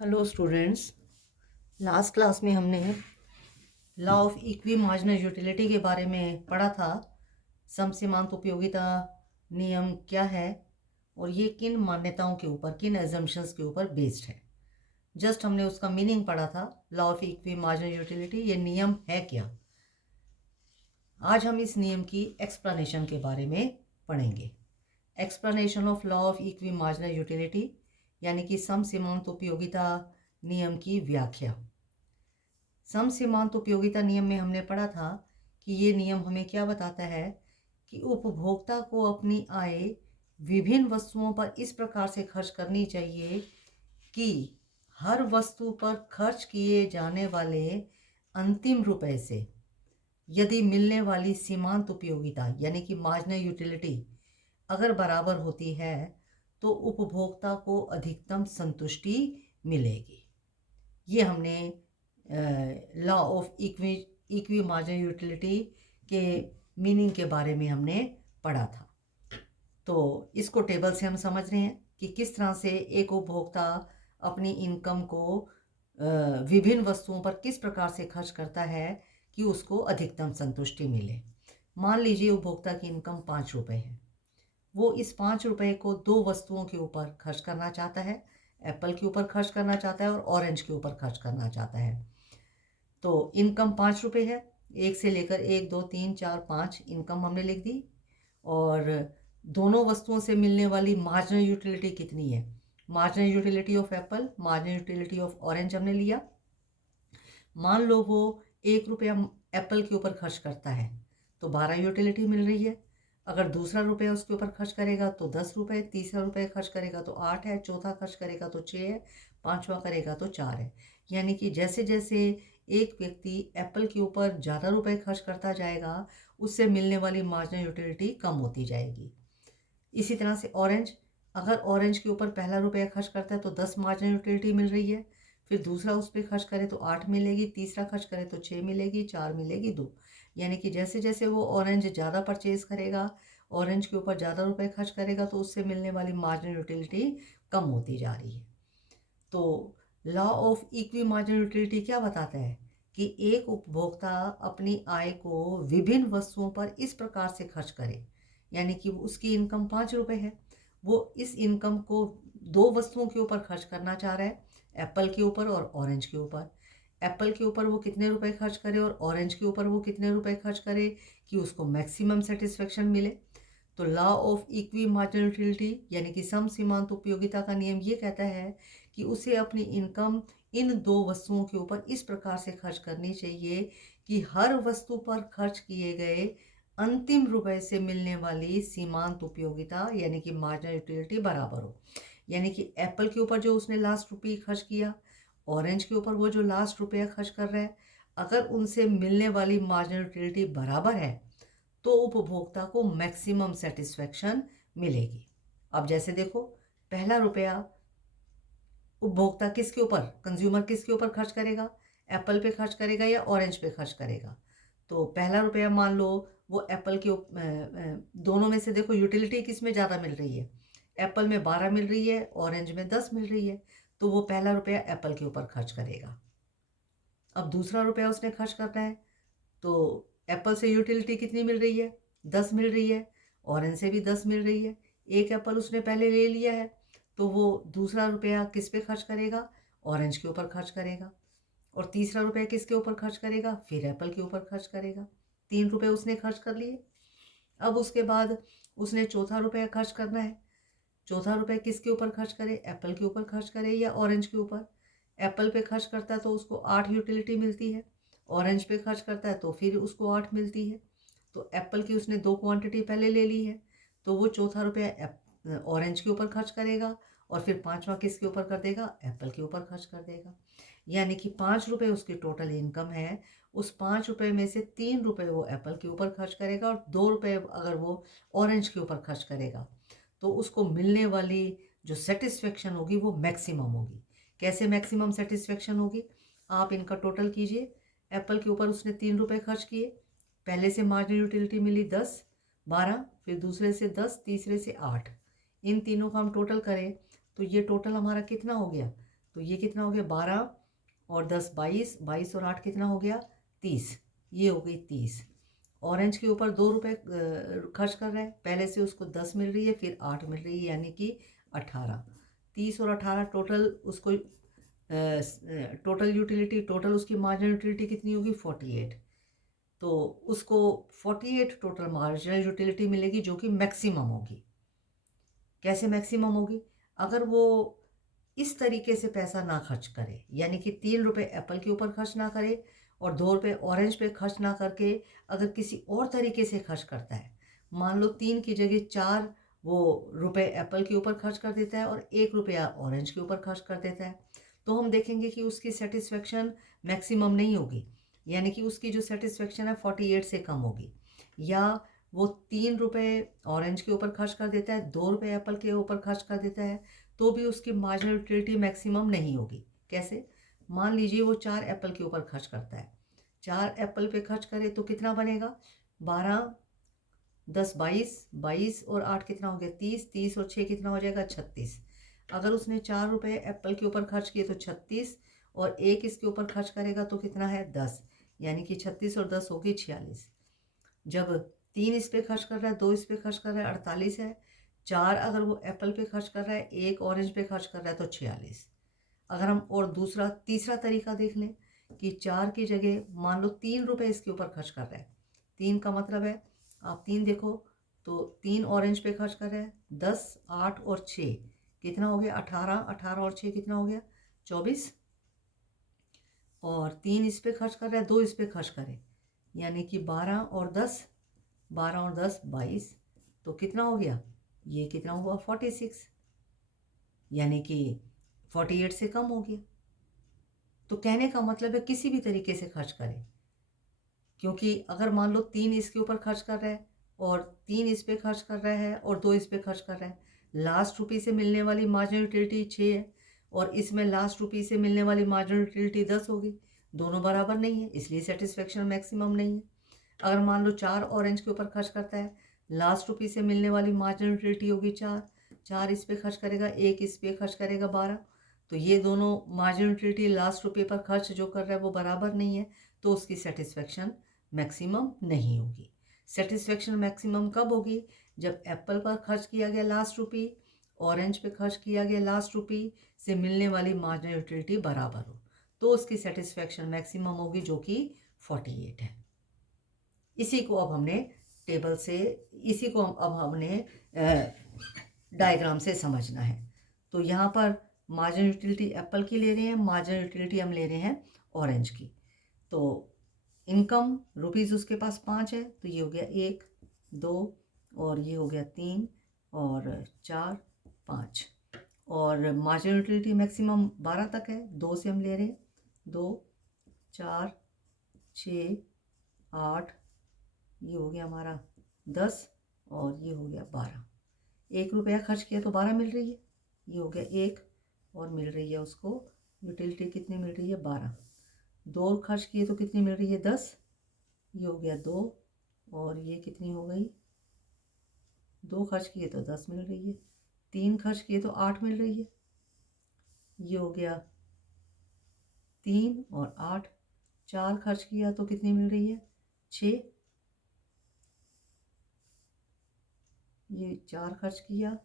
Hello students. Last class में हमने law of equi marginal utility के बारे में पढ़ा था। समसीमांत उपयोगिता नियम क्या है और ये किन मान्यताओं के ऊपर, किन एजम्पशंस के ऊपर बेस्ड है। जस्ट हमने उसका मीनिंग पढ़ा था। Law of equi marginal utility ये नियम है क्या। आज हम इस नियम की एक्सप्लेनेशन के बारे में पढ़ेंगे। Explanation of law of equi marginal utility यानी कि समसीमांत उपयोगिता नियम की व्याख्या। समसीमांत उपयोगिता नियम में हमने पढ़ा था कि ये नियम हमें क्या बताता है कि उपभोक्ता को अपनी आय विभिन्न वस्तुओं पर इस प्रकार से खर्च करनी चाहिए कि हर वस्तु पर खर्च किए जाने वाले अंतिम रुपए से यदि मिलने वाली सीमांत उपयोगिता यानी कि मार्जिनल यूटिलिटी अगर बराबर होती है तो उपभोक्ता को अधिकतम संतुष्टि मिलेगी। ये हमने law of equi marginal utility के मीनिंग के बारे में हमने पढ़ा था। तो इसको टेबल से हम समझ रहे हैं कि किस तरह से एक उपभोक्ता अपनी इनकम को विभिन्न वस्तुओं पर किस प्रकार से खर्च करता है कि उसको अधिकतम संतुष्टि मिले। मान लीजिए उपभोक्ता की इनकम 5 रुपये है। वो इस 5 रुपये को 2 वस्तुओं के ऊपर खर्च करना चाहता है। एप्पल के ऊपर खर्च करना चाहता है और ऑरेंज के ऊपर खर्च करना चाहता है। तो इनकम 5 रुपये है। 1 से लेकर 1, 2, 3, 4, 5 इनकम हमने लिख दी। और दोनों वस्तुओं से मिलने वाली मार्जिनल यूटिलिटी कितनी है। Marginal utility of Apple, marginal utility of orange हमने लिया। मान लो वो 1 रुपया एप्पल के ऊपर खर्च करता है तो 12 यूटिलिटी मिल रही है। अगर दूसरा रुपया उसके ऊपर खर्च करेगा तो 10 रुपये, तीसरा रुपये खर्च करेगा तो 8 है, चौथा खर्च करेगा तो 6 है, पांचवा करेगा तो 4 है। यानी कि जैसे जैसे एक व्यक्ति एप्पल के ऊपर ज़्यादा रुपए खर्च करता जाएगा उससे मिलने वाली मार्जिनल यूटिलिटी कम होती जाएगी। इसी तरह से ऑरेंज, अगर ऑरेंज के ऊपर पहला रुपया खर्च करता है तो 10 मार्जिनल यूटिलिटी मिल रही है। फिर दूसरा उस पर खर्च करे तो 8 मिलेगी, तीसरा खर्च करे तो 6 मिलेगी, 4 मिलेगी, 2। यानी कि जैसे जैसे वो ऑरेंज ज़्यादा परचेज करेगा, ऑरेंज के ऊपर ज़्यादा रुपए खर्च करेगा तो उससे मिलने वाली मार्जिनल यूटिलिटी कम होती जा रही है। तो law of equi marginal utility क्या बताता है कि एक उपभोक्ता अपनी आय को विभिन्न वस्तुओं पर इस प्रकार से खर्च करे, यानी कि उसकी इनकम 5 रुपये है, वो इस इनकम को 2 वस्तुओं के ऊपर खर्च करना चाह रहा है, एप्पल के ऊपर और ऑरेंज के ऊपर। एप्पल के ऊपर वो कितने रुपए खर्च करे और ऑरेंज के ऊपर वो कितने रुपए खर्च करे कि उसको मैक्सिमम सेटिस्फेक्शन मिले। तो law of equi marginal utility यानी कि समसीमांत उपयोगिता का नियम ये कहता है कि उसे अपनी इनकम इन 2 वस्तुओं के ऊपर इस प्रकार से खर्च करनी चाहिए कि हर वस्तु पर खर्च किए गए अंतिम रुपए से मिलने वाली सीमांत उपयोगिता यानी कि मार्जिनल यूटिलिटी बराबर हो। यानी कि एप्पल के ऊपर जो उसने लास्ट रुपये खर्च किया, ऑरेंज के ऊपर वो जो लास्ट रुपया खर्च कर रहा है, अगर उनसे मिलने वाली मार्जिनल यूटिलिटी बराबर है तो उपभोक्ता को मैक्सिमम सेटिस्फेक्शन मिलेगी। अब जैसे देखो, पहला रुपया उपभोक्ता किसके ऊपर, कंज्यूमर किसके ऊपर खर्च करेगा, एप्पल पे खर्च करेगा या ऑरेंज पे खर्च करेगा। तो पहला रुपया मान लो वो एप्पल के दोनों में से देखो यूटिलिटी किस में ज़्यादा मिल रही है। एप्पल में 12 मिल रही है, ऑरेंज में 10 मिल रही है, तो वो पहला रुपया एप्पल के ऊपर खर्च करेगा। अब दूसरा रुपया उसने खर्च करना है तो एप्पल से यूटिलिटी कितनी मिल रही है, 10 मिल रही है, ऑरेंज से भी 10 मिल रही है। एक एप्पल उसने पहले ले लिया है तो वो दूसरा रुपया किस पे खर्च करेगा, ऑरेंज के ऊपर खर्च करेगा। और तीसरा रुपया किसके ऊपर खर्च करेगा, फिर एप्पल के ऊपर खर्च करेगा। 3 रुपये उसने खर्च कर लिए। अब उसके बाद उसने चौथा रुपया खर्च करना है। चौथा रुपया किसके ऊपर खर्च करे, एप्पल के ऊपर खर्च करे या ऑरेंज के ऊपर। एप्पल पे खर्च करता है तो उसको 8 यूटिलिटी मिलती है, ऑरेंज पे खर्च करता है तो फिर उसको 8 मिलती है। तो एप्पल की उसने 2 क्वांटिटी पहले ले ली है तो वो चौथा रुपया ऑरेंज के ऊपर खर्च करेगा और फिर पांचवा किसके ऊपर कर देगा, एप्पल के ऊपर खर्च कर देगा। यानी कि 5 रुपये उसकी टोटल इनकम है, उस 5 रुपये में से 3 रुपये वो एप्पल के ऊपर खर्च करेगा और 2 रुपये अगर वो ऑरेंज के ऊपर खर्च करेगा तो उसको मिलने वाली जो सेटिस्फेक्शन होगी वो मैक्सिमम होगी। कैसे मैक्सिमम सेटिस्फेक्शन होगी, आप इनका टोटल कीजिए। एप्पल के ऊपर उसने 3 रुपये खर्च किए, पहले से मार्जिनल यूटिलिटी मिली 10, 12, फिर दूसरे से 10, तीसरे से 8। इन तीनों का हम टोटल करें तो ये टोटल हमारा कितना हो गया, तो ये कितना हो गया 12 और 10 22, 22 और 8 कितना हो गया 30, ये हो गई 30। ऑरेंज के ऊपर 2 रुपये खर्च कर रहा है, पहले से उसको 10 मिल रही है, फिर 8 मिल रही है, यानी कि 18। 30 और 18 टोटल उसको टोटल यूटिलिटी, टोटल उसकी मार्जिनल यूटिलिटी कितनी होगी 48। तो उसको 48 टोटल मार्जिनल यूटिलिटी मिलेगी जो कि मैक्सिमम होगी। कैसे मैक्सिमम होगी? अगर वो इस तरीके से पैसा ना खर्च करे, यानी कि 3 रुपये एप्पल के ऊपर खर्च ना करे और 2 रुपये ऑरेंज पे खर्च ना करके अगर किसी और तरीके से खर्च करता है, मान लो 3 की जगह 4 वो रुपये एप्पल के ऊपर खर्च कर देता है और 1 रुपया ऑरेंज के ऊपर खर्च कर देता है, तो हम देखेंगे कि उसकी सेटिस्फेक्शन मैक्सिमम नहीं होगी, यानी कि उसकी जो सेटिस्फेक्शन है 48 से कम होगी। या वो 3 रुपये ऑरेंज के ऊपर खर्च कर देता है, 2 रुपये एप्पल के ऊपर खर्च कर देता है, तो भी उसकी मार्जिनल यूटिलिटी मैक्सिमम नहीं होगी। कैसे? मान लीजिए वो 4 एप्पल के ऊपर खर्च करता है, 4 एप्पल पे खर्च करे तो कितना बनेगा 12 10 22, 22 और 8 कितना हो गया 30, 30 और 6 कितना हो जाएगा 36। अगर उसने 4 रुपये एप्पल के ऊपर खर्च किए तो 36 और 1 इसके ऊपर खर्च करेगा तो कितना है 10, यानी कि 36 और 10 होगी 46। जब 3 इस पे खर्च कर रहा है, 2 इस पे खर्च कर रहा है 48 है, 4 अगर वो एप्पल पे खर्च कर रहा है, 1 ऑरेंज पे खर्च कर रहा है तो 46। अगर हम और तीसरा तरीका देख लें कि 4 की जगह मान लो 3 रुपये इसके ऊपर खर्च कर रहा है, 3 का मतलब है आप 3 देखो तो 3 ऑरेंज पे खर्च कर रहा है, 10 8 और 6 कितना हो गया 18, 18 और 6 कितना हो गया 24, और 3 इस पे खर्च कर रहा है, 2 इस पे खर्च करे, यानी कि 12 और 10, 12 और 10 22, तो कितना हो गया ये कितना हुआ 46, यानी कि 48 से कम हो गया। तो कहने का मतलब है किसी भी तरीके से खर्च करें, क्योंकि अगर मान लो 3 इसके ऊपर खर्च कर रहा है और 3 इस पे खर्च कर रहा है और 2 इस पे खर्च कर रहा है, लास्ट रुपी से मिलने वाली मार्जिनल यूटिलिटी 6 है और इसमें लास्ट रुपी से मिलने वाली मार्जिनल यूटिलिटी 10 होगी, दोनों बराबर नहीं है, इसलिए सेटिस्फेक्शन मैक्सिमम नहीं है। अगर मान लो 4 ऑरेंज के ऊपर खर्च करता है, लास्ट रुपी से मिलने वाली मार्जिनल यूटिलिटी होगी 4, 4 इस पे खर्च करेगा, 1 इस पे खर्च करेगा 12, तो ये दोनों मार्जिनल यूटिलिटी लास्ट रुपये पर खर्च जो कर रहा है वो बराबर नहीं है, तो उसकी सेटिस्फेक्शन मैक्सिमम नहीं होगी। सेटिस्फेक्शन मैक्सिमम कब होगी? जब एप्पल पर खर्च किया गया लास्ट रुपी, ऑरेंज पे खर्च किया गया लास्ट रुपी से मिलने वाली मार्जिनल यूटिलिटी बराबर हो, तो उसकी सेटिस्फेक्शन मैक्सिमम होगी जो कि 48 है। इसी को अब हमने टेबल से, इसी को अब हमने डायग्राम से समझना है। तो यहाँ पर मार्जिनल यूटिलिटी एप्पल की ले रहे हैं, मार्जिनल यूटिलिटी हम ले रहे हैं ऑरेंज की। तो इनकम रुपीज़ उसके पास 5 है, तो ये हो गया 1 2 और ये हो गया 3 और 4 5, और मार्जिनल यूटिलिटी मैक्सिमम 12 तक है, 2 से हम ले रहे हैं, 2 4 6 8, ये हो गया हमारा 10 और ये हो गया 12। 1 रुपया खर्च किया तो 12 मिल रही है, ये हो गया 1 और मिल रही है उसको यूटिलिटी कितनी मिल रही है 12। 2 खर्च किए तो कितनी मिल रही है 10, ये हो गया 2 और ये कितनी हो गई 2 खर्च किए तो 10 मिल रही है, 3 खर्च किए तो 8 मिल रही है, ये हो गया 3 और 8, 4 खर्च किया तो कितनी मिल रही है 6, ये 4 खर्च किया,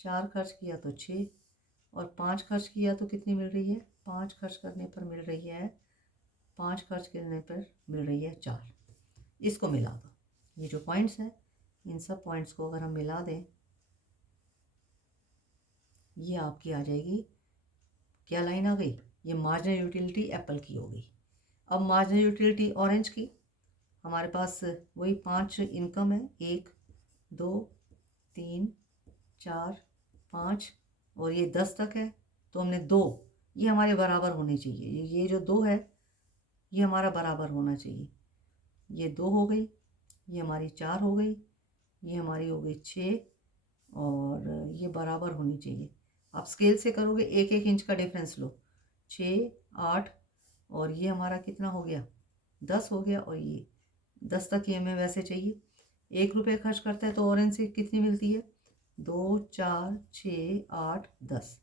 4 खर्च किया तो 6 और 5 खर्च किया तो कितनी मिल रही है 5 खर्च करने पर मिल रही है 5 खर्च करने पर मिल रही है 4। इसको मिला दो, ये जो पॉइंट्स हैं इन सब पॉइंट्स को अगर हम मिला दें, ये आपकी आ जाएगी, क्या लाइन आ गई, ये मार्जिनल यूटिलिटी एप्पल की हो गई। अब मार्जिनल यूटिलिटी ऑरेंज की, हमारे पास वही 5 इनकम है, 1 2 3 4 5 और ये 10 तक है, तो हमने 2, ये हमारे बराबर होने चाहिए, ये जो 2 है ये हमारा बराबर होना चाहिए, ये 2 हो गई, ये हमारी 4 हो गई, ये हमारी हो गई 6 और ये बराबर होनी चाहिए। आप स्केल से करोगे 1-1 इंच का डिफरेंस लो, 6 8 और ये हमारा कितना हो गया 10 हो गया, और ये 10 तक ये हमें वैसे चाहिए। 1 रुपये खर्च करता है तो ऑरेंज से कितनी मिलती है 2 4 6 8 10,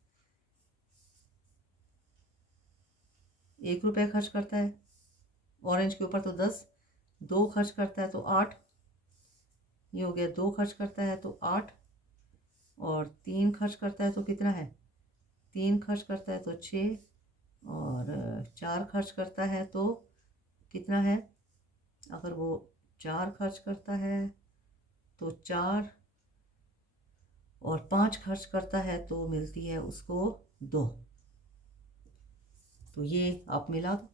1 रुपये खर्च करता है, ऑरेंज के ऊपर तो 10, 2 खर्च करता है तो 8, ये हो गया 2 खर्च करता है तो 8, और 3 खर्च करता है तो कितना है, 3 खर्च करता है तो 6, और 4 खर्च करता है तो कितना है, अगर वो 4 खर्च करता है तो 4, और 5 खर्च करता है तो मिलती है उसको 2। तो ये आप मिला दो।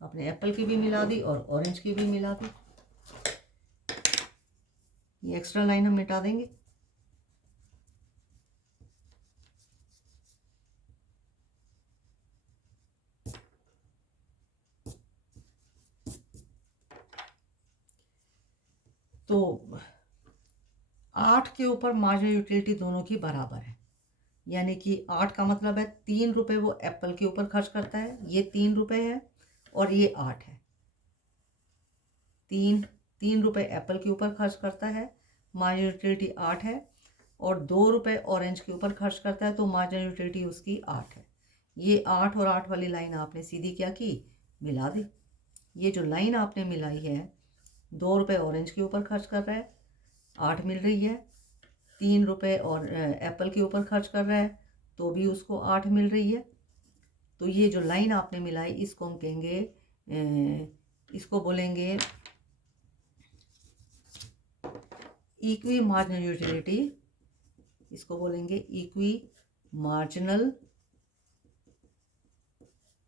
आपने एप्पल की भी मिला दी और ऑरेंज की भी मिला दी। ये एक्स्ट्रा लाइन हम मिटा देंगे। तो 8 के ऊपर मार्जिनल यूटिलिटी दोनों की बराबर है, यानी कि 8 का मतलब है 3 रुपये वो एप्पल के ऊपर खर्च करता है, ये 3 रुपये है और ये 8 है। 3 रुपये एप्पल के ऊपर खर्च करता है, मार्जिनल यूटिलिटी 8 है, और 2 रुपये ऑरेंज के ऊपर खर्च करता है तो मार्जिनल यूटिलिटी उसकी 8 है। ये 8 और 8 वाली लाइन आपने सीधी क्या की, मिला दी। ये जो लाइन आपने मिलाई है, 2 रुपये ऑरेंज के ऊपर खर्च कर रहा है, 8 मिल रही है, 3 रुपये और एप्पल के ऊपर खर्च कर रहा है तो भी उसको 8 मिल रही है। तो ये जो लाइन आपने मिलाई इसको हम कहेंगे, इसको बोलेंगे इक्वी मार्जिनल यूटिलिटी, इसको बोलेंगे इक्वी मार्जिनल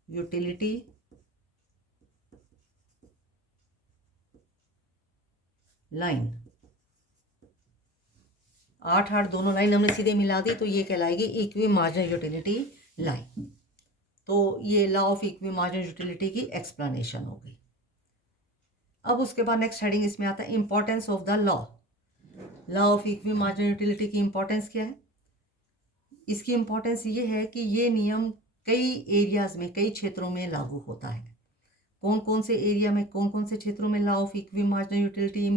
यूटिलिटी लाइन। 8 दोनों लाइन हमने सीधे मिला दी तो ये कहलाएगी इक्वी मार्जिनल यूटिलिटी लाइन। तो ये law of equi marginal utility की एक्सप्लेनेशन हो गई। अब उसके बाद नेक्स्ट हेडिंग इसमें आता है importance of the law. Law of equi marginal utility की इंपॉर्टेंस क्या है? इसकी इंपॉर्टेंस ये है कि ये नियम कई एरियाज में, कई क्षेत्रों में लागू होता है। कौन कौन से एरिया में, कौन कौन से क्षेत्रों में law of equi marginal utility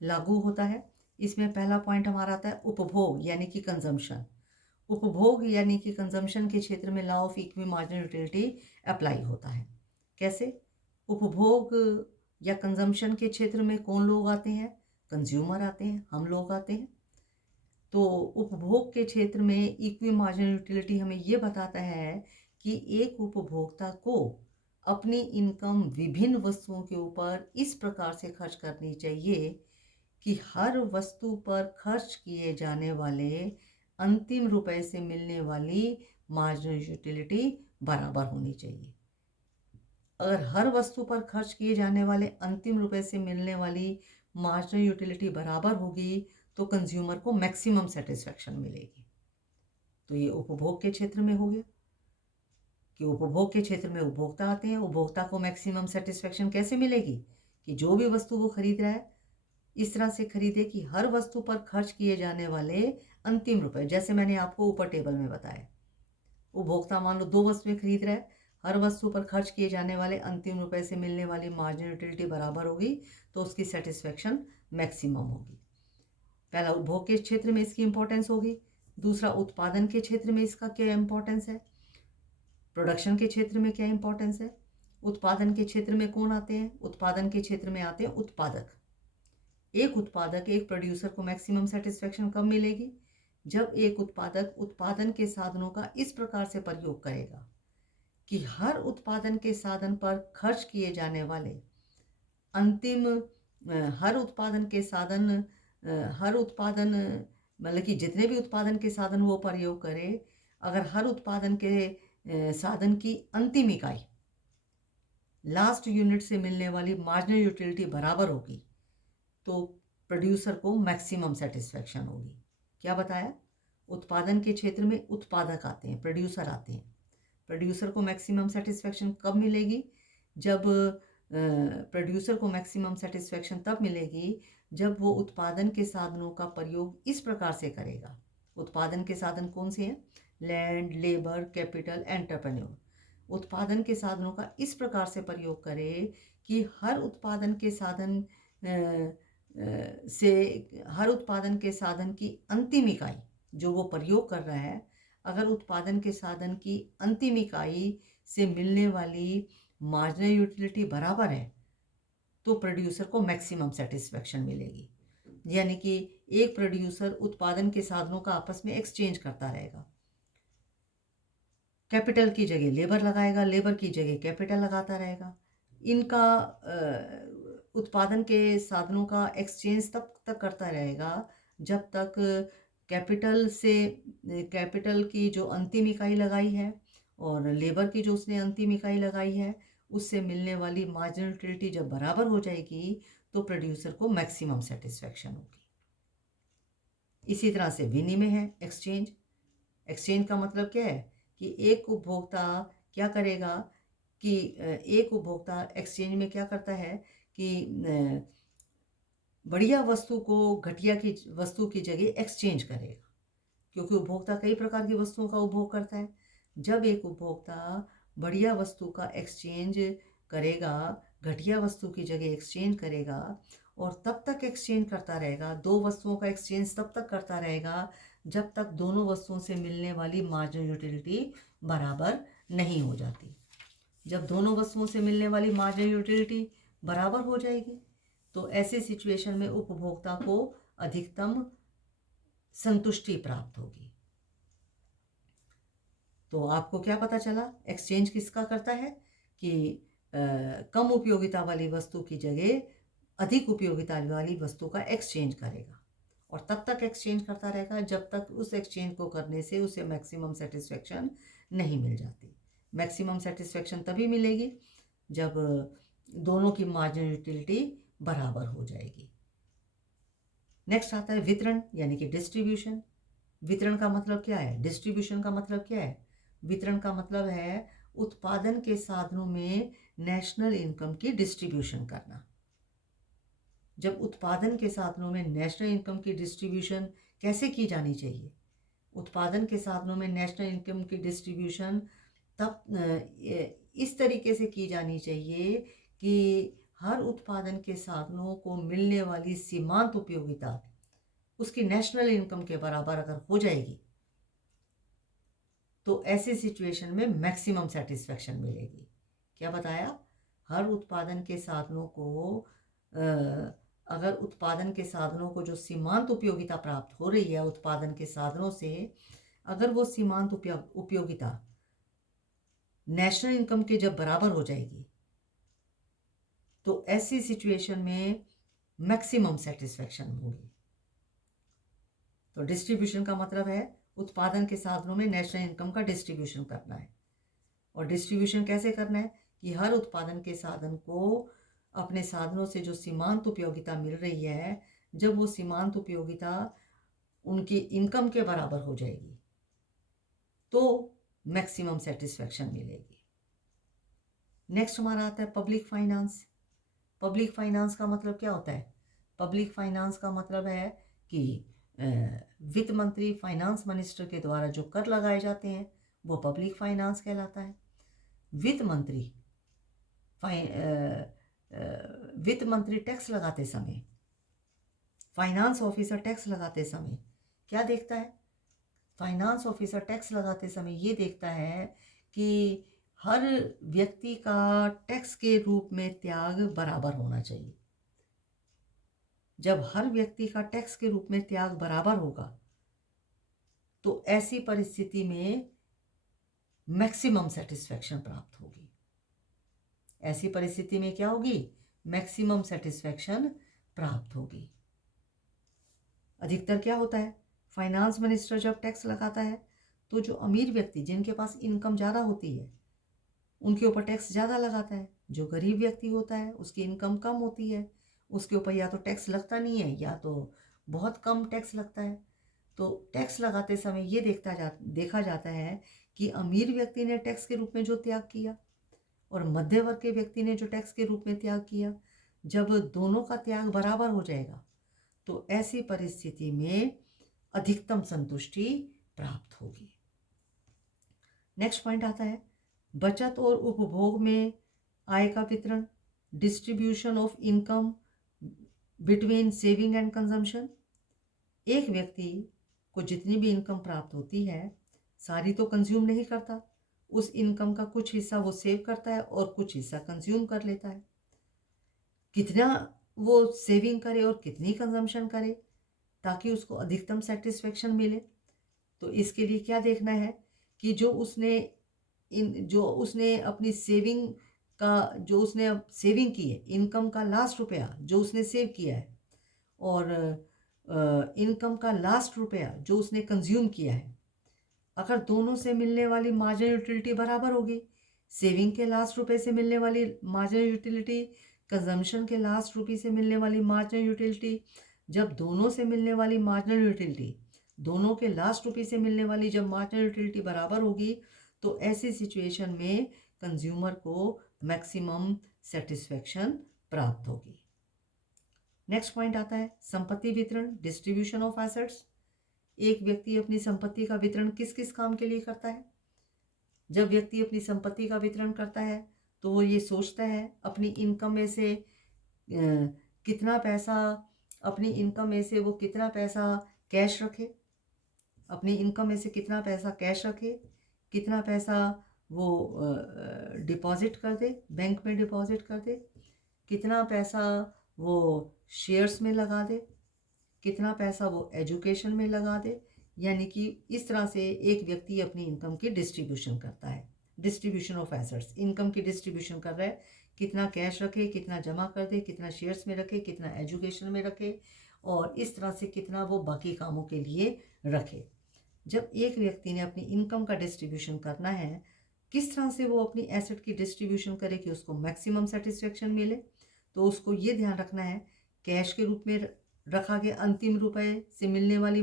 लागू होता है? इसमें पहला पॉइंट हमारा आता है उपभोग यानी कि कंजम्पशन। उपभोग यानी कि कंजम्पशन के क्षेत्र में law of equi marginal utility apply होता है। कैसे? उपभोग या कंजम्पशन के क्षेत्र में कौन लोग आते हैं? कंज्यूमर आते हैं, हम लोग आते हैं। तो उपभोग के क्षेत्र में इक्वी मार्जिनल यूटिलिटी हमें ये बताता है कि एक उपभोक्ता को अपनी इनकम विभिन्न वस्तुओं के ऊपर इस प्रकार से खर्च करनी चाहिए कि हर वस्तु पर खर्च किए जाने वाले अंतिम रुपए से मिलने वाली मार्जिनल यूटिलिटी बराबर होनी चाहिए। अगर हर वस्तु पर खर्च किए जाने वाले अंतिम रुपए से मिलने वाली मार्जिनल यूटिलिटी बराबर होगी तो कंज्यूमर को मैक्सिमम सेटिस्फैक्शन मिलेगी। तो ये उपभोग के क्षेत्र में हो गया कि उपभोग के क्षेत्र में उपभोक्ता आते हैं। उपभोक्ता को मैक्सिमम सेटिस्फैक्शन कैसे मिलेगी? कि जो भी वस्तु वो खरीद रहा है इस तरह से खरीदे कि हर वस्तु पर खर्च किए जाने वाले अंतिम रुपए, जैसे मैंने आपको ऊपर टेबल में बताया, उपभोक्ता मान लो 2 वस्तुएं खरीद रहा है, हर वस्तु पर खर्च किए जाने वाले अंतिम रुपए से मिलने वाली मार्जिनल यूटिलिटी बराबर होगी तो उसकी सेटिस्फैक्शन मैक्सिमम होगी। पहला उपभोग के क्षेत्र में इसकी इंपॉर्टेंस होगी। दूसरा उत्पादन के क्षेत्र में इसका क्या इंपॉर्टेंस है? प्रोडक्शन के क्षेत्र में क्या इंपॉर्टेंस है? उत्पादन के क्षेत्र में कौन आते हैं? उत्पादन के क्षेत्र में आते हैं उत्पादक। एक उत्पादक, एक प्रोड्यूसर को मैक्सिमम सेटिस्फैक्शन कब मिलेगी? जब एक उत्पादक उत्पादन के साधनों का इस प्रकार से प्रयोग करेगा कि हर उत्पादन के साधन पर खर्च किए जाने वाले अंतिम हर उत्पादन के साधन हर उत्पादन मतलब कि जितने भी उत्पादन के साधन वो प्रयोग करे, अगर हर उत्पादन के साधन की अंतिम इकाई लास्ट यूनिट से मिलने वाली मार्जिनल यूटिलिटी बराबर होगी तो प्रोड्यूसर को मैक्सिमम सेटिस्फैक्शन होगी। क्या बताया? उत्पादन के क्षेत्र में उत्पादक आते हैं, प्रोड्यूसर आते हैं। प्रोड्यूसर को मैक्सिमम सेटिस्फैक्शन कब मिलेगी? जब प्रोड्यूसर को मैक्सिमम सेटिस्फैक्शन तब मिलेगी जब वो उत्पादन के साधनों का प्रयोग इस प्रकार से करेगा। उत्पादन के साधन कौन से हैं? Land, labour, capital, entrepreneur. उत्पादन के साधनों का इस प्रकार से प्रयोग करे कि हर उत्पादन के साधन से हर उत्पादन के साधन की अंतिम इकाई जो वो प्रयोग कर रहा है, अगर उत्पादन के साधन की अंतिम इकाई से मिलने वाली मार्जिनल यूटिलिटी बराबर है तो प्रोड्यूसर को मैक्सिमम सेटिस्फेक्शन मिलेगी। यानी कि एक प्रोड्यूसर उत्पादन के साधनों का आपस में एक्सचेंज करता रहेगा, कैपिटल की जगह लेबर लगाएगा, लेबर की जगह कैपिटल लगाता रहेगा। इनका उत्पादन के साधनों का एक्सचेंज तब तक करता रहेगा जब तक कैपिटल की जो अंतिम इकाई लगाई है और लेबर की जो उसने अंतिम इकाई लगाई है उससे मिलने वाली मार्जिनल यूटिलिटी जब बराबर हो जाएगी तो प्रोड्यूसर को मैक्सिमम सेटिस्फेक्शन होगी। इसी तरह से विनिमय है, एक्सचेंज। एक्सचेंज का मतलब क्या है कि एक उपभोक्ता क्या करेगा कि एक उपभोक्ता एक्सचेंज में क्या करता है कि बढ़िया वस्तु को घटिया की वस्तु की जगह एक्सचेंज करेगा, क्योंकि उपभोक्ता कई प्रकार की वस्तुओं का उपभोग करता है। जब एक उपभोक्ता बढ़िया वस्तु का एक्सचेंज करेगा, घटिया वस्तु की जगह एक्सचेंज करेगा और तब तक एक्सचेंज करता रहेगा, दो वस्तुओं का एक्सचेंज तब तक करता रहेगा जब तक दोनों वस्तुओं से मिलने वाली मार्जिनल यूटिलिटी बराबर नहीं हो जाती। जब दोनों वस्तुओं से मिलने वाली मार्जिनल यूटिलिटी बराबर हो जाएगी तो ऐसे सिचुएशन में उपभोक्ता को अधिकतम संतुष्टि प्राप्त होगी। तो आपको क्या पता चला, एक्सचेंज किसका करता है कि कम उपयोगिता वाली वस्तु की जगह अधिक उपयोगिता वाली वस्तु का एक्सचेंज करेगा और तब तक एक्सचेंज करता रहेगा जब तक उस एक्सचेंज को करने से उसे मैक्सिमम सेटिस्फेक्शन नहीं मिल जाती। मैक्सिमम सेटिस्फेक्शन तभी मिलेगी जब दोनों की मार्जिनल यूटिलिटी बराबर हो जाएगी। नेक्स्ट आता है वितरण यानी कि डिस्ट्रीब्यूशन। वितरण का मतलब क्या है, डिस्ट्रीब्यूशन का मतलब क्या है? वितरण का मतलब है उत्पादन के साधनों में नेशनल इनकम की डिस्ट्रीब्यूशन करना। जब उत्पादन के साधनों में नेशनल इनकम की डिस्ट्रीब्यूशन कैसे की जानी चाहिए? उत्पादन के साधनों में नेशनल इनकम की डिस्ट्रीब्यूशन तब इस तरीके से की जानी चाहिए कि हर उत्पादन के साधनों को मिलने वाली सीमांत उपयोगिता उसकी नेशनल इनकम के बराबर अगर हो जाएगी तो ऐसे सिचुएशन में मैक्सिमम सेटिस्फेक्शन मिलेगी। क्या बताया? हर उत्पादन के साधनों को अगर उत्पादन के साधनों को जो सीमांत उपयोगिता प्राप्त हो रही है उत्पादन के साधनों से, अगर वो सीमांत उपयोगिता नेशनल इनकम के जब बराबर हो जाएगी तो ऐसी सिचुएशन में मैक्सिमम सेटिस्फेक्शन होगी। तो डिस्ट्रीब्यूशन का मतलब है उत्पादन के साधनों में नेशनल इनकम का डिस्ट्रीब्यूशन करना है। और डिस्ट्रीब्यूशन कैसे करना है कि हर उत्पादन के साधन को अपने साधनों से जो सीमांत उपयोगिता मिल रही है, जब वो सीमांत उपयोगिता उनकी इनकम के बराबर हो जाएगी तो मैक्सिमम सेटिस्फेक्शन मिलेगी। नेक्स्ट हमारा आता है पब्लिक फाइनेंस। पब्लिक फाइनेंस का मतलब क्या होता है? पब्लिक फाइनेंस का मतलब है कि वित्त मंत्री, फाइनेंस मिनिस्टर के द्वारा जो कर लगाए जाते हैं वो पब्लिक फाइनेंस कहलाता है। वित्त मंत्री टैक्स लगाते समय, फाइनेंस ऑफिसर टैक्स लगाते समय क्या देखता है? फाइनेंस ऑफिसर टैक्स लगाते समय ये देखता है कि हर व्यक्ति का टैक्स के रूप में त्याग बराबर होना चाहिए। जब हर व्यक्ति का टैक्स के रूप में त्याग बराबर होगा तो ऐसी परिस्थिति में मैक्सिमम सेटिस्फेक्शन प्राप्त होगी। ऐसी परिस्थिति में क्या होगी? मैक्सिमम सेटिस्फेक्शन प्राप्त होगी। अधिकतर क्या होता है, फाइनेंस मिनिस्टर जब टैक्स लगाता है तो जो अमीर व्यक्ति जिनके पास इनकम ज़्यादा होती है उनके ऊपर टैक्स ज़्यादा लगाता है। जो गरीब व्यक्ति होता है उसकी इनकम कम होती है, उसके ऊपर या तो टैक्स लगता नहीं है या तो बहुत कम टैक्स लगता है। तो टैक्स लगाते समय ये देखा जाता है कि अमीर व्यक्ति ने टैक्स के रूप में जो त्याग किया और मध्य वर्ग के व्यक्ति ने जो टैक्स के रूप में त्याग किया, जब दोनों का त्याग बराबर हो जाएगा तो ऐसी परिस्थिति में अधिकतम संतुष्टि प्राप्त होगी। नेक्स्ट पॉइंट आता है बचत और उपभोग में आय का वितरण, distribution of income between saving and consumption. एक व्यक्ति को जितनी भी इनकम प्राप्त होती है सारी तो कंज्यूम नहीं करता, उस इनकम का कुछ हिस्सा वो सेव करता है और कुछ हिस्सा कंज्यूम कर लेता है। कितना वो सेविंग करे और कितनी कंजम्पशन करे ताकि उसको अधिकतम सेटिस्फेक्शन मिले, तो इसके लिए क्या देखना है कि जो उसने अपनी सेविंग का, जो उसने अब सेविंग की है, इनकम का लास्ट रुपया जो उसने सेव किया है और इनकम का लास्ट रुपया जो उसने कंज्यूम किया है, अगर दोनों से मिलने वाली मार्जिनल यूटिलिटी बराबर होगी, सेविंग के लास्ट रुपए से मिलने वाली मार्जिनल यूटिलिटी, कंजम्पशन के लास्ट रुपये से मिलने वाली मार्जिनल यूटिलिटी, जब दोनों से मिलने वाली मार्जिनल यूटिलिटी, दोनों के लास्ट रुपये से मिलने वाली जब मार्जिनल यूटिलिटी बराबर होगी, तो ऐसी सिचुएशन में कंज्यूमर को मैक्सिमम सेटिस्फेक्शन प्राप्त होगी। नेक्स्ट पॉइंट आता है संपत्ति वितरण, डिस्ट्रीब्यूशन ऑफ एसेट्स। एक व्यक्ति अपनी संपत्ति का वितरण किस किस काम के लिए करता है? जब व्यक्ति अपनी संपत्ति का वितरण करता है तो वो ये सोचता है अपनी इनकम में से कितना पैसा, अपनी इनकम में से वो कितना पैसा कैश रखे, अपनी इनकम में से कितना पैसा कैश रखे, कितना पैसा वो डिपॉजिट कर दे, बैंक में डिपॉजिट कर दे, कितना पैसा वो शेयर्स में लगा दे, कितना पैसा वो एजुकेशन में लगा दे। यानी कि इस तरह से एक व्यक्ति अपनी इनकम की डिस्ट्रीब्यूशन करता है, डिस्ट्रीब्यूशन ऑफ एसेट्स, इनकम की डिस्ट्रीब्यूशन कर रहा है, कितना कैश रखे, कितना जमा कर दे, कितना शेयर्स में रखे, कितना एजुकेशन में रखे और इस तरह से कितना वो बाकी कामों के लिए रखे। जब एक व्यक्ति ने अपनी इनकम का डिस्ट्रीब्यूशन करना है, किस तरह से वो अपनी एसेट की डिस्ट्रीब्यूशन करे कि उसको मैक्सिमम सेटिस्फेक्शन मिले, तो उसको ये ध्यान रखना है कैश के रूप में रखा गया अंतिम रुपए से मिलने वाली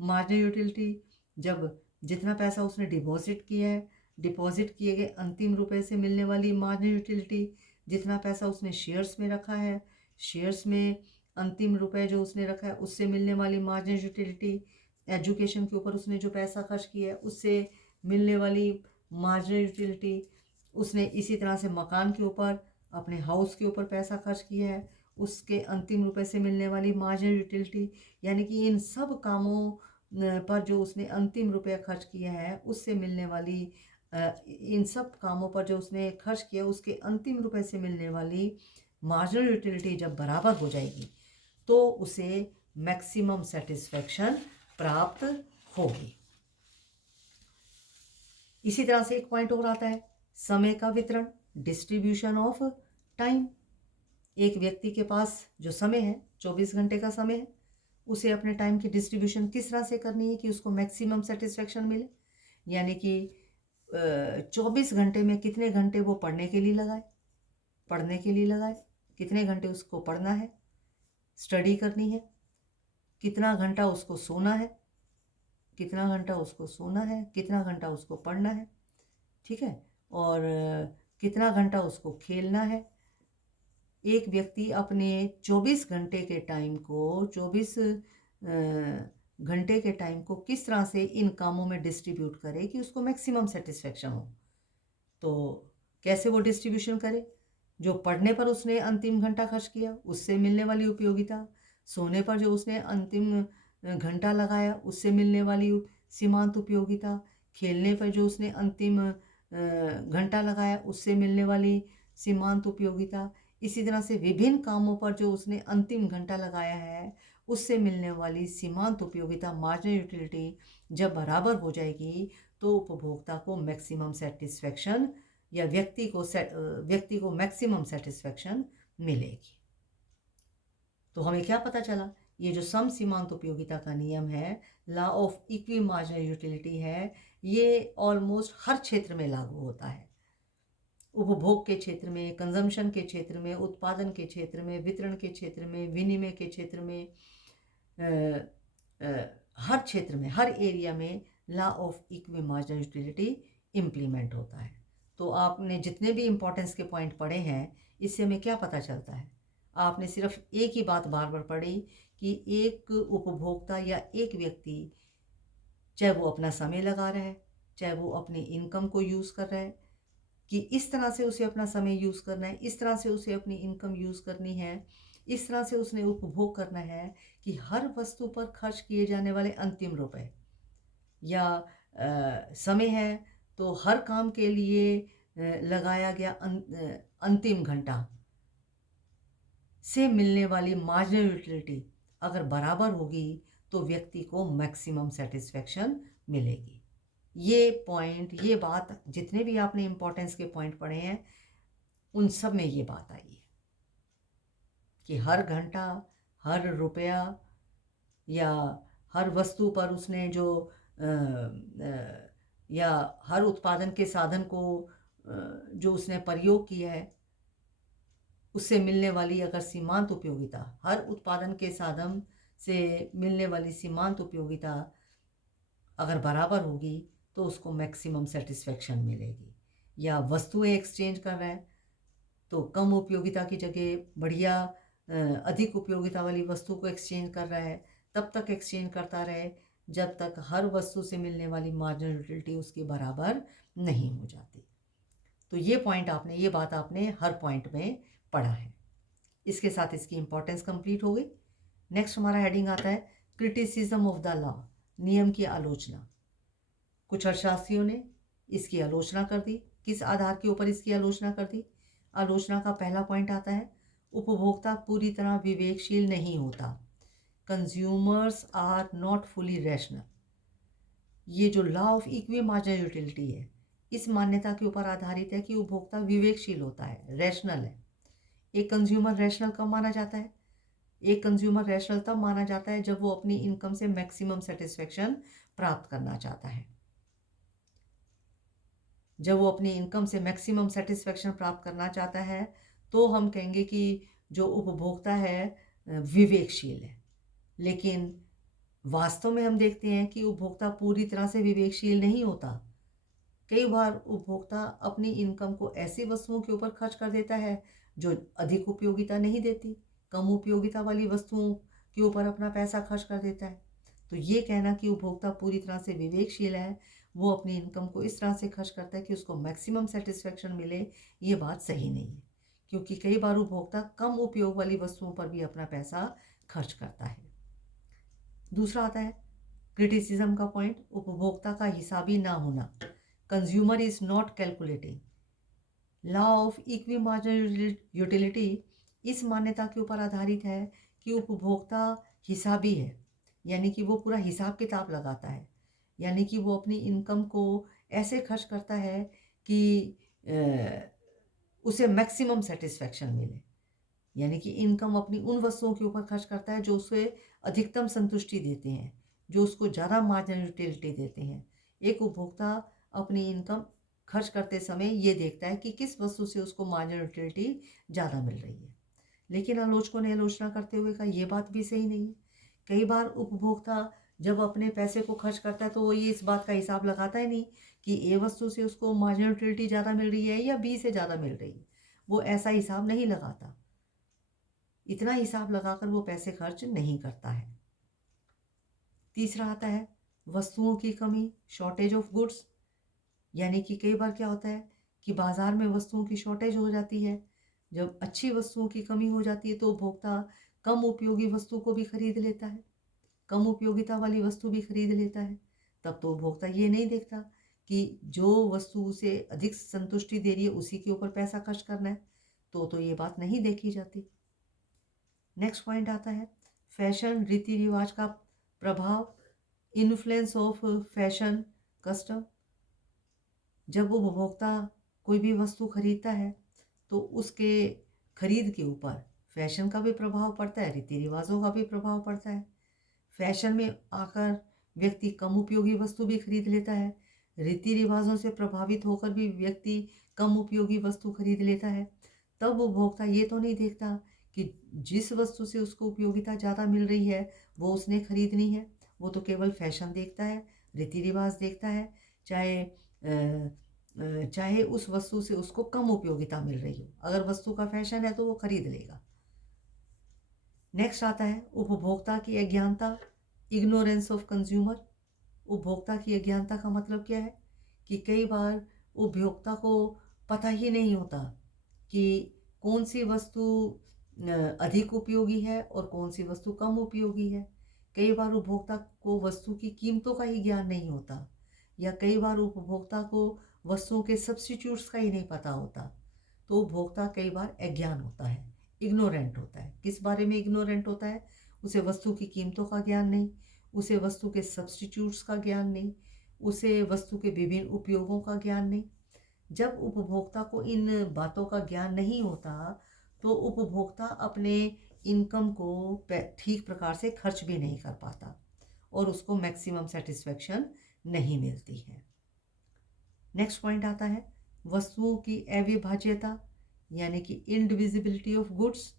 मार्जिनल यूटिलिटी, जब जितना पैसा उसने डिपॉजिट किया है, डिपॉजिट किए गए अंतिम रुपए से मिलने वाली मार्जिनल यूटिलिटी, जितना पैसा उसने शेयर्स में रखा है, शेयर्स में अंतिम रुपए जो उसने रखा है उससे मिलने वाली मार्जिनल यूटिलिटी, एजुकेशन के ऊपर उसने जो पैसा खर्च किया है उससे मिलने वाली मार्जिनल यूटिलिटी, उसने इसी तरह से मकान के ऊपर, अपने हाउस के ऊपर पैसा खर्च किया है उसके अंतिम रुपए से मिलने वाली मार्जिनल यूटिलिटी। यानी कि इन सब कामों पर जो उसने अंतिम रुपया खर्च किया है उससे मिलने वाली, इन सब कामों पर जो उसने खर्च किया उसके अंतिम रुपए से मिलने वाली मार्जिनल यूटिलिटी जब बराबर हो जाएगी तो उसे मैक्सिमम सेटिस्फेक्शन प्राप्त होगी। इसी तरह से एक पॉइंट और आता है समय का वितरण, डिस्ट्रीब्यूशन ऑफ टाइम। एक व्यक्ति के पास जो समय है 24 घंटे का समय है, उसे अपने टाइम की डिस्ट्रीब्यूशन किस तरह से करनी है कि उसको मैक्सिमम सेटिस्फेक्शन मिले। यानी कि 24 घंटे में कितने घंटे वो पढ़ने के लिए लगाए, कितने घंटे उसको पढ़ना है, स्टडी करनी है, कितना घंटा उसको सोना है, कितना घंटा उसको पढ़ना है, ठीक है, और कितना घंटा उसको खेलना है। एक व्यक्ति अपने 24 घंटे के टाइम को किस तरह से इन कामों में डिस्ट्रीब्यूट करे कि उसको मैक्सिमम सेटिस्फेक्शन हो। तो कैसे वो डिस्ट्रीब्यूशन करे? जो पढ़ने पर उसने अंतिम घंटा खर्च किया उससे मिलने वाली उपयोगिता, सोने पर जो उसने अंतिम घंटा लगाया उससे मिलने वाली सीमांत उपयोगिता, खेलने पर जो उसने अंतिम घंटा लगाया उससे मिलने वाली सीमांत उपयोगिता, इसी तरह से विभिन्न कामों पर जो उसने अंतिम घंटा लगाया है उससे मिलने वाली सीमांत उपयोगिता, मार्जिनल यूटिलिटी जब बराबर हो जाएगी तो उपभोक्ता को मैक्सिमम सेटिस्फेक्शन या व्यक्ति को मैक्सिमम सेटिस्फेक्शन मिलेगी। तो हमें क्या पता चला? ये जो सम सीमांत उपयोगिता का नियम है, law of equi marginal utility है, ये ऑलमोस्ट हर क्षेत्र में लागू होता है। उपभोग के क्षेत्र में, कंजम्पशन के क्षेत्र में, उत्पादन के क्षेत्र में, वितरण के क्षेत्र में, विनिमय के क्षेत्र में, हर क्षेत्र में, हर एरिया में law of equi marginal utility implement होता है। तो आपने जितने भी इम्पोर्टेंस के पॉइंट पढ़े हैं, इससे हमें क्या पता चलता है? आपने सिर्फ एक ही बात बार बार पढ़ी कि एक उपभोक्ता या एक व्यक्ति, चाहे वो अपना समय लगा रहा है, चाहे वो अपनी इनकम को यूज़ कर रहा है, कि इस तरह से उसे अपना समय यूज़ करना है, इस तरह से उसे अपनी इनकम यूज़ करनी है इस तरह से उसने उपभोग करना है कि हर वस्तु पर खर्च किए जाने वाले अंतिम रुपए या समय है तो हर काम के लिए लगाया गया अंतिम घंटा से मिलने वाली मार्जिनल यूटिलिटी अगर बराबर होगी तो व्यक्ति को मैक्सिमम सेटिस्फेक्शन मिलेगी। ये पॉइंट, ये बात, जितने भी आपने इम्पोर्टेंस के पॉइंट पढ़े हैं उन सब में ये बात आई है कि हर घंटा, हर रुपया या हर वस्तु पर उसने जो या हर उत्पादन के साधन को जो उसने प्रयोग किया है उससे मिलने वाली अगर सीमांत उपयोगिता, हर उत्पादन के साधन से मिलने वाली सीमांत उपयोगिता अगर बराबर होगी तो उसको मैक्सिमम सेटिस्फेक्शन मिलेगी। या वस्तुएं एक्सचेंज कर रहा है तो कम उपयोगिता की जगह बढ़िया अधिक उपयोगिता वाली वस्तु को एक्सचेंज कर रहा है, तब तक एक्सचेंज करता रहे जब तक हर वस्तु से मिलने वाली मार्जिनल यूटिलिटी उसके बराबर नहीं हो जाती। तो ये पॉइंट आपने, ये बात आपने हर पॉइंट में पढ़ा है। इसके साथ इसकी इंपॉर्टेंस कंप्लीट हो गई। नेक्स्ट हमारा हेडिंग आता है क्रिटिसिज्म ऑफ द लॉ, नियम की आलोचना। कुछ अर्थशास्त्रियों ने इसकी आलोचना कर दी। किस आधार के ऊपर इसकी आलोचना कर दी? आलोचना का पहला पॉइंट आता है उपभोक्ता पूरी तरह विवेकशील नहीं होता, consumers are not fully rational. ये जो law of equi marginal utility है इस मान्यता के ऊपर आधारित है कि उपभोक्ता विवेकशील होता है, रैशनल है। एक कंज्यूमर रैशनल कब माना जाता है? एक कंज्यूमर रैशनल तब माना जाता है जब वो अपनी इनकम से मैक्सिमम सेटिस्फेक्शन प्राप्त करना चाहता है। जब वो अपनी इनकम से मैक्सिमम सेटिस्फेक्शन प्राप्त करना चाहता है तो हम कहेंगे कि जो उपभोक्ता है विवेकशील है। लेकिन वास्तव में हम देखते हैं कि उपभोक्ता पूरी तरह से विवेकशील नहीं होता। कई बार उपभोक्ता अपनी इनकम को ऐसी वस्तुओं के ऊपर खर्च कर देता है जो अधिक उपयोगिता नहीं देती, कम उपयोगिता वाली वस्तुओं के ऊपर अपना पैसा खर्च कर देता है। तो ये कहना कि उपभोक्ता पूरी तरह से विवेकशील है, वो अपनी इनकम को इस तरह से खर्च करता है कि उसको मैक्सिमम सेटिस्फेक्शन मिले, ये बात सही नहीं है। क्योंकि कई बार उपभोक्ता कम उपयोग वाली वस्तुओं पर भी अपना पैसा खर्च करता है। दूसरा आता है क्रिटिसिज्म का पॉइंट, उपभोक्ता का हिसाबी ना होना, consumer is not calculating. Law of equi marginal utility इस मान्यता के ऊपर आधारित है कि उपभोक्ता हिसाबी है, यानी कि वो पूरा हिसाब किताब लगाता है, यानी कि वो अपनी इनकम को ऐसे खर्च करता है कि उसे मैक्सिमम सेटिस्फेक्शन मिले। यानी कि इनकम अपनी उन वस्तुओं के ऊपर खर्च करता है जो उसे अधिकतम संतुष्टि देते हैं, जो उसको ज़्यादा मार्जिनल यूटिलिटी देते हैं। एक उपभोक्ता अपनी इनकम खर्च करते समय ये देखता है कि किस वस्तु से उसको मार्जिनल यूटिलिटी ज़्यादा मिल रही है। लेकिन आलोचकों ने आलोचना करते हुए कहा ये बात भी सही नहीं है। कई बार उपभोक्ता जब अपने पैसे को खर्च करता है तो वो ये इस बात का हिसाब लगाता ही नहीं कि ए वस्तु से उसको मार्जिनल यूटिलिटी ज़्यादा मिल रही है या बी से ज़्यादा मिल रही है। वो ऐसा हिसाब नहीं लगाता, इतना हिसाब लगाकर वो पैसे खर्च नहीं करता है। तीसरा आता है वस्तुओं की कमी, शॉर्टेज ऑफ गुड्स। यानी कि कई बार क्या होता है कि बाज़ार में वस्तुओं की शॉर्टेज हो जाती है। जब अच्छी वस्तुओं की कमी हो जाती है तो उपभोक्ता कम उपयोगी वस्तु को भी खरीद लेता है, कम उपयोगिता वाली वस्तु भी खरीद लेता है। तब तो उपभोक्ता ये नहीं देखता कि जो वस्तु उसे अधिक संतुष्टि दे रही है उसी के ऊपर पैसा खर्च करना है, तो ये बात नहीं देखी जाती। नेक्स्ट पॉइंट आता है फैशन, रीति रिवाज का प्रभाव, इन्फ्लुएंस ऑफ फैशन कस्टम। जब उपभोक्ता कोई भी वस्तु खरीदता है तो उसके खरीद के ऊपर फैशन का भी प्रभाव पड़ता है, रीति रिवाजों का भी प्रभाव पड़ता है। फैशन में आकर व्यक्ति कम उपयोगी वस्तु भी खरीद लेता है, रीति रिवाजों से प्रभावित होकर भी व्यक्ति कम उपयोगी वस्तु खरीद लेता है। तब उपभोक्ता ये तो नहीं देखता कि जिस वस्तु से उसको उपयोगिता ज़्यादा मिल रही है वो उसने खरीदनी है। वो तो केवल फैशन देखता है, रीति रिवाज देखता है, चाहे उस वस्तु से उसको कम उपयोगिता मिल रही हो। अगर वस्तु का फैशन है तो वो खरीद लेगा। नेक्स्ट आता है उपभोक्ता की अज्ञानता, इग्नोरेंस ऑफ कंज्यूमर। उपभोक्ता की अज्ञानता का मतलब क्या है कि कई बार उपभोक्ता को पता ही नहीं होता कि कौन सी वस्तु अधिक उपयोगी है और कौन सी वस्तु कम उपयोगी है। कई बार उपभोक्ता को वस्तु की कीमतों का ही ज्ञान नहीं होता, या कई बार उपभोक्ता को वस्तुओं के सब्स्टिट्यूट्स का ही नहीं पता होता। तो उपभोक्ता कई बार अज्ञान होता है, इग्नोरेंट होता है। किस बारे में इग्नोरेंट होता है? उसे वस्तु की कीमतों का ज्ञान नहीं, उसे वस्तु के सब्स्टिट्यूट्स का ज्ञान नहीं, उसे वस्तु के विभिन्न उपयोगों का ज्ञान नहीं। जब उपभोक्ता को इन बातों का ज्ञान नहीं होता तो उपभोक्ता अपने इनकम को ठीक प्रकार से खर्च भी नहीं कर पाता और उसको मैक्सिमम सेटिस्फेक्शन नहीं मिलती है। नेक्स्ट पॉइंट आता है वस्तुओं की अविभाज्यता, यानी कि इनडिविजिबिलिटी ऑफ गुड्स।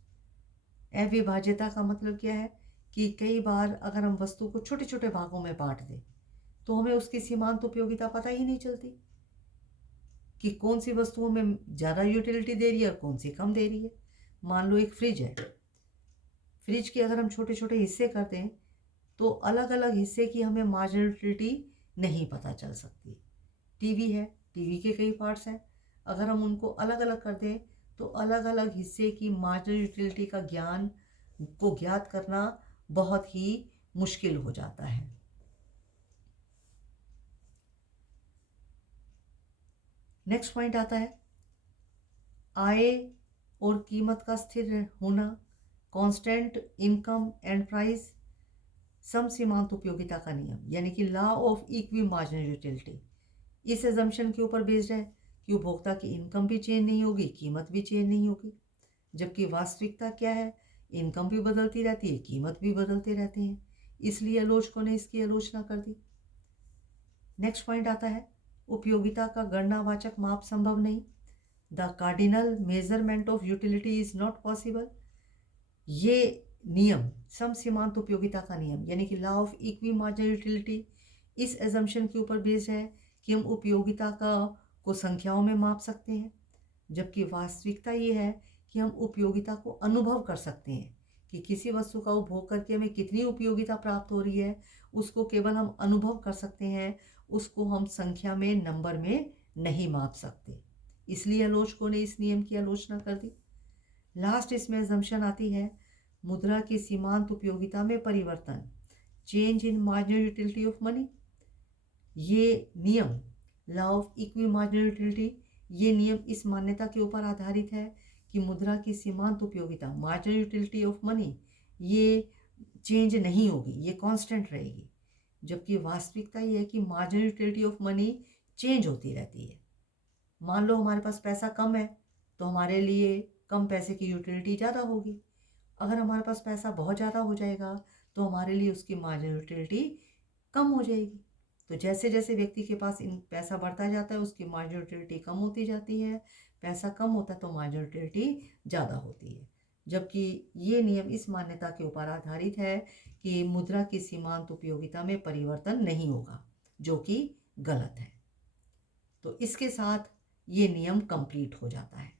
अविभाज्यता का मतलब क्या है कि कई बार अगर हम वस्तु को छोटे छोटे भागों में बांट दें तो हमें उसकी सीमांत उपयोगिता पता ही नहीं चलती कि कौन सी वस्तु हमें ज़्यादा यूटिलिटी दे रही है और कौन सी कम दे रही है। मान लो एक फ्रिज है, फ्रिज के अगर हम छोटे छोटे हिस्से कर दें तो अलग अलग हिस्से की हमें मार्जिनल यूटिलिटी नहीं पता चल सकती। टीवी है, टीवी के कई पार्ट्स हैं, अगर हम उनको अलग अलग कर दें तो अलग अलग हिस्से की मार्जिनल यूटिलिटी का ज्ञान को ज्ञात करना बहुत ही मुश्किल हो जाता है। नेक्स्ट पॉइंट आता है आय और कीमत का स्थिर होना, कांस्टेंट इनकम एंड प्राइस, समसीमांत उपयोगिता का नियम, यानी कि law of equi marginal utility. इस एजम्पशन के ऊपर बेस्ड है कि उपभोक्ता की इनकम भी चेंज नहीं होगी, कीमत भी चेंज नहीं होगी। जबकि वास्तविकता क्या है? इनकम भी बदलती रहती है, कीमत भी बदलते रहते हैं, इसलिए आलोचकों ने इसकी आलोचना कर दी। नेक्स्ट पॉइंट आता है उपयोगिता का गणनावाचक माप संभव नहीं। The cardinal measurement of utility is not possible. ये नियम, समसीमांत उपयोगिता का नियम यानी कि law of equi marginal utility, इस एजम्पशन के ऊपर बेस्ड है कि हम उपयोगिता को संख्याओं में माप सकते हैं, जबकि वास्तविकता ये है कि हम उपयोगिता को अनुभव कर सकते हैं कि किसी वस्तु का उपभोग करके हमें कितनी उपयोगिता प्राप्त हो रही है, उसको केवल हम अनुभव कर सकते हैं, उसको हम संख्या में, नंबर में नहीं माप सकते। इसलिए आलोचकों ने इस नियम की आलोचना कर दी। लास्ट इसमें एजम्पशन आती है मुद्रा की सीमांत उपयोगिता में परिवर्तन, change in marginal utility of money. ये नियम law of equi marginal utility, ये नियम इस मान्यता के ऊपर आधारित है कि मुद्रा की सीमांत उपयोगिता, मार्जिनल यूटिलिटी ऑफ मनी, ये चेंज नहीं होगी, ये कांस्टेंट रहेगी। जबकि वास्तविकता ये है कि marginal utility of money change होती रहती है। मान लो हमारे पास पैसा कम है तो हमारे लिए कम पैसे की यूटिलिटी ज़्यादा होगी। अगर हमारे पास पैसा बहुत ज़्यादा हो जाएगा तो हमारे लिए उसकी मार्जिनल यूटिलिटी कम हो जाएगी। तो जैसे जैसे व्यक्ति के पास इन पैसा बढ़ता जाता है उसकी मार्जिनल यूटिलिटी कम होती जाती है, पैसा कम होता है तो मार्जिनल यूटिलिटी ज़्यादा होती है। जबकि ये नियम इस मान्यता के ऊपर आधारित है कि मुद्रा की सीमांत उपयोगिता में परिवर्तन नहीं होगा, जो कि गलत है। तो इसके साथ ये नियम कंप्लीट हो जाता है।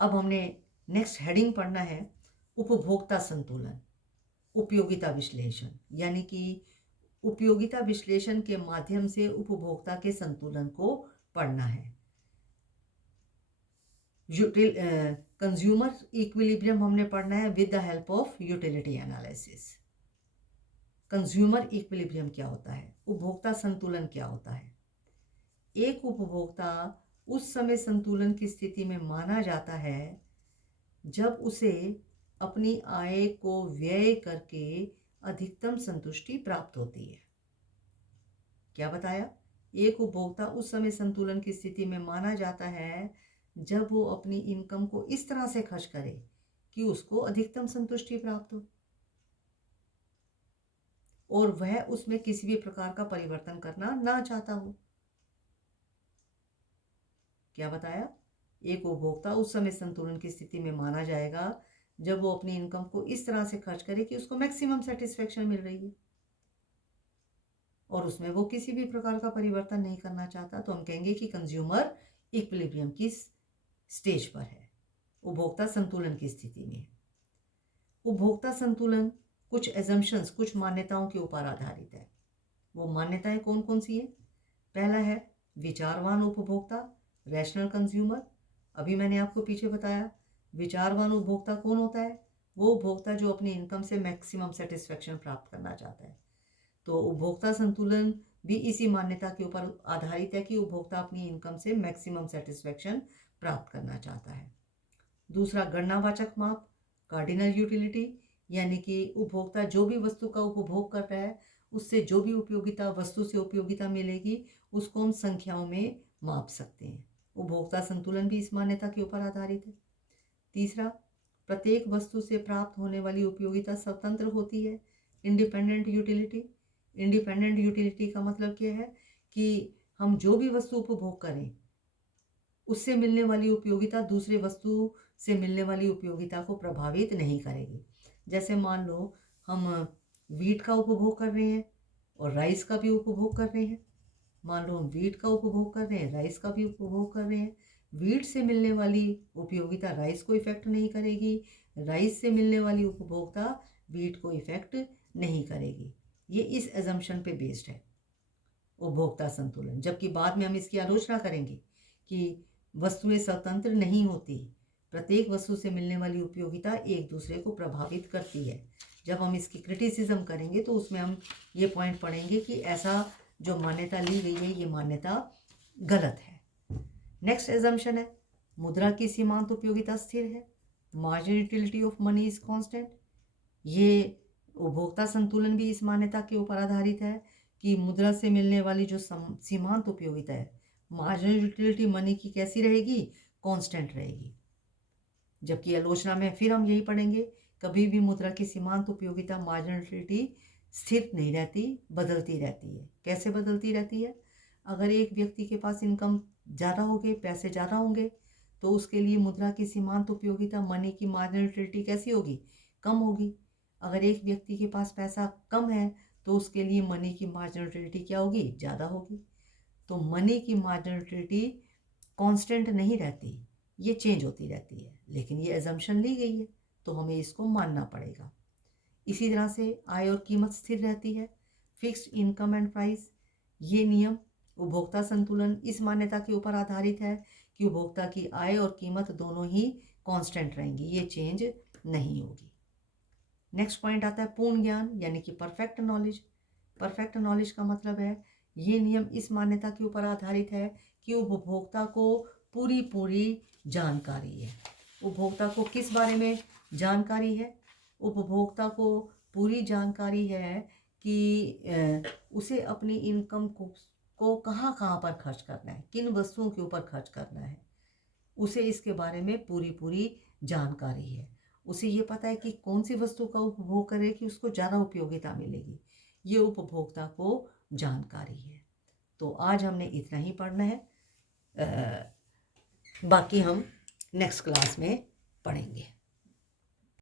अब हमने नेक्स्ट हेडिंग पढ़ना है उपभोक्ता संतुलन, उपयोगिता विश्लेषण, यानी कि उपयोगिता विश्लेषण के माध्यम से उपभोक्ता के संतुलन को पढ़ना है। कंज्यूमर इक्विलिब्रियम हमने पढ़ना है with the help of utility analysis. Consumer equilibrium क्या होता है, उपभोक्ता संतुलन क्या होता है? एक उपभोक्ता उस समय संतुलन की स्थिति में माना जाता है जब उसे अपनी आय को व्यय करके अधिकतम संतुष्टि प्राप्त होती है। क्या बताया? एक उपभोक्ता उस समय संतुलन की स्थिति में माना जाता है जब वो अपनी इनकम को इस तरह से खर्च करे कि उसको अधिकतम संतुष्टि प्राप्त हो और वह उसमें किसी भी प्रकार का परिवर्तन करना ना चाहता हो। क्या बताया? एक उपभोक्ता उस समय संतुलन की स्थिति में माना जाएगा जब वो अपनी इनकम को इस तरह से खर्च करे कि उसको मैक्सिमम सेटिस्फेक्शन मिल रही है और उसमें वो किसी भी प्रकार का परिवर्तन नहीं करना चाहता। तो हम कहेंगे कि कंज्यूमर इक्विलिब्रियम की स्टेज पर है, उपभोक्ता संतुलन की स्थिति में। उपभोक्ता संतुलन कुछ एजम्पशंस, कुछ मान्यताओं के ऊपर आधारित है। वो मान्यताएं कौन कौन सी है? पहला है विचारवान उपभोक्ता, रैशनल कंज्यूमर। अभी मैंने आपको पीछे बताया विचारवान उपभोक्ता कौन होता है? वो उपभोक्ता जो अपनी इनकम से मैक्सिमम सेटिस्फेक्शन प्राप्त करना चाहता है। तो उपभोक्ता संतुलन भी इसी मान्यता के ऊपर आधारित है कि उपभोक्ता अपनी इनकम से मैक्सिमम सेटिस्फेक्शन प्राप्त करना चाहता है। दूसरा, गणनावाचक माप, कार्डिनल यूटिलिटी, यानी कि उपभोक्ता जो भी वस्तु का उपभोग कर रहा है उससे जो भी उपयोगिता, वस्तु से उपयोगिता मिलेगी, उसको हम संख्याओं में माप सकते हैं। उपभोक्ता संतुलन भी इस मान्यता के ऊपर आधारित है। तीसरा, प्रत्येक वस्तु से प्राप्त होने वाली उपयोगिता स्वतंत्र होती है, इंडिपेंडेंट यूटिलिटी। इंडिपेंडेंट यूटिलिटी का मतलब क्या है कि हम जो भी वस्तु उपभोग करें उससे मिलने वाली उपयोगिता दूसरे वस्तु से मिलने वाली उपयोगिता को प्रभावित नहीं करेगी। जैसे मान लो हम वीट का उपभोग कर रहे हैं और राइस का भी उपभोग कर रहे हैं। मान लो हम वीट का उपभोग कर रहे हैं, राइस का भी उपभोग कर रहे हैं। वीट से मिलने वाली उपयोगिता राइस को इफेक्ट नहीं करेगी, राइस से मिलने वाली उपभोक्ता वीट को इफेक्ट नहीं करेगी। ये इस एजम्पशन पे बेस्ड है उपभोक्ता संतुलन। जबकि बाद में हम इसकी आलोचना करेंगे कि वस्तुएं स्वतंत्र नहीं होती, प्रत्येक वस्तु से मिलने वाली उपयोगिता एक दूसरे को प्रभावित करती है। जब हम इसकी क्रिटिसिज्म करेंगे तो उसमें हम ये पॉइंट पढ़ेंगे कि ऐसा जो मान्यता ली गई है ये मान्यता गलत है। नेक्स्ट एजम्पशन है, मुद्रा की सीमांत उपयोगिता स्थिर है, marginal utility of money is constant. ये उपभोक्ता संतुलन भी इस मान्यता के ऊपर आधारित है कि मुद्रा से मिलने वाली जो सीमांत उपयोगिता है, मार्जिनल यूटिलिटी मनी की कैसी रहेगी? कांस्टेंट रहेगी। जबकि आलोचना में फिर हम यही पढ़ेंगे, कभी भी मुद्रा की सीमांत उपयोगिता मार्जिनल यूटिलिटी स्थिर नहीं रहती, बदलती रहती है। कैसे बदलती रहती है? अगर एक व्यक्ति के पास इनकम ज़्यादा होगी, पैसे ज़्यादा होंगे, तो उसके लिए मुद्रा की सीमांत उपयोगिता मनी की मार्जिनल यूटिलिटी कैसी होगी? कम होगी। अगर एक व्यक्ति के पास पैसा कम है तो उसके लिए मनी की मार्जिनल यूटिलिटी क्या होगी? ज़्यादा होगी। तो मनी की मार्जिनल यूटिलिटी कांस्टेंट नहीं रहती, ये चेंज होती रहती है। लेकिन ये एजम्पशन ली गई है तो हमें इसको मानना पड़ेगा। इसी तरह से आय और कीमत स्थिर रहती है, फिक्स्ड इनकम एंड प्राइस। ये नियम उपभोक्ता संतुलन इस मान्यता के ऊपर आधारित है कि उपभोक्ता की आय और कीमत दोनों ही कांस्टेंट रहेंगी, ये चेंज नहीं होगी। नेक्स्ट पॉइंट आता है पूर्ण ज्ञान, यानी कि परफेक्ट नॉलेज। परफेक्ट नॉलेज का मतलब है ये नियम इस मान्यता के ऊपर आधारित है कि उपभोक्ता को पूरी जानकारी है। उपभोक्ता को किस बारे में जानकारी है? उपभोक्ता को पूरी जानकारी है कि उसे अपनी इनकम को कहाँ कहाँ पर खर्च करना है, किन वस्तुओं के ऊपर खर्च करना है, उसे इसके बारे में पूरी जानकारी है। उसे ये पता है कि कौन सी वस्तु का उपभोग करे कि उसको ज़्यादा उपयोगिता मिलेगी, ये उपभोक्ता को जानकारी है। तो आज हमने इतना ही पढ़ना है, बाकी हम नेक्स्ट क्लास में पढ़ेंगे।